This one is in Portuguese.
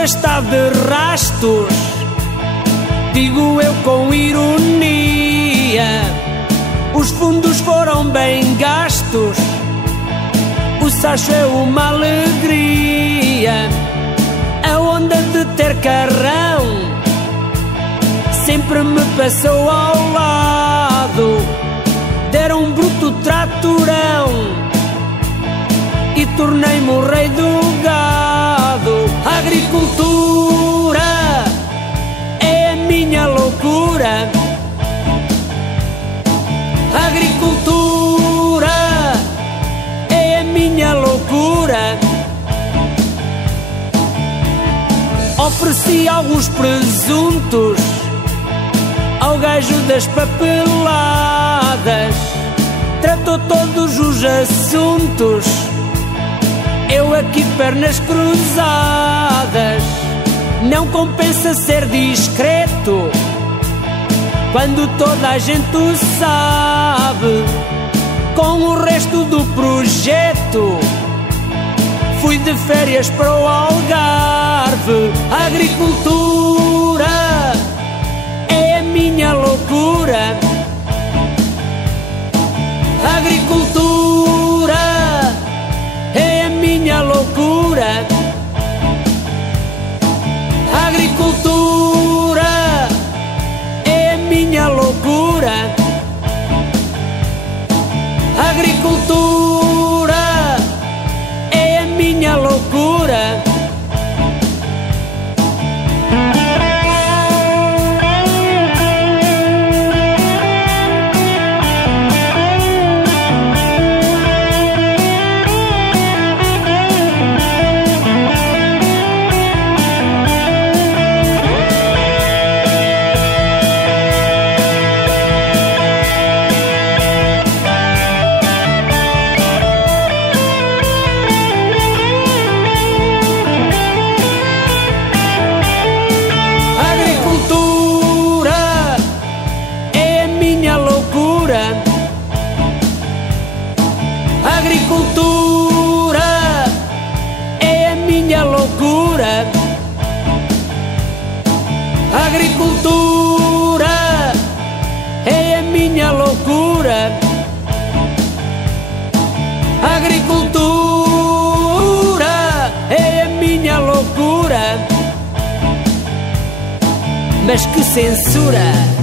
agricultura está de rastos, digo eu com ironia. Os fundos foram bem gastos, o Sacho é uma alegria. A onda de ter carrão sempre me passou ao lado. Deram um bruto tratorão e tornei-me o rei do gado. A agricultura é a minha loucura. A agricultura é a minha loucura. Ofereci alguns presuntos ao gajo das papeladas, tratou todos os assuntos, eu aqui pernas cruzadas. Não compensa ser discreto quando toda a gente o sabe. Com o resto do projeto fui de férias para o Algarve. A agricultura é a minha loucura. A agricultura é a minha loucura. A agricultura é a minha loucura. A agricultura é a minha loucura. A agricultura é a minha loucura. A agricultura é a minha loucura. A agricultura é a minha loucura. Mas que censura!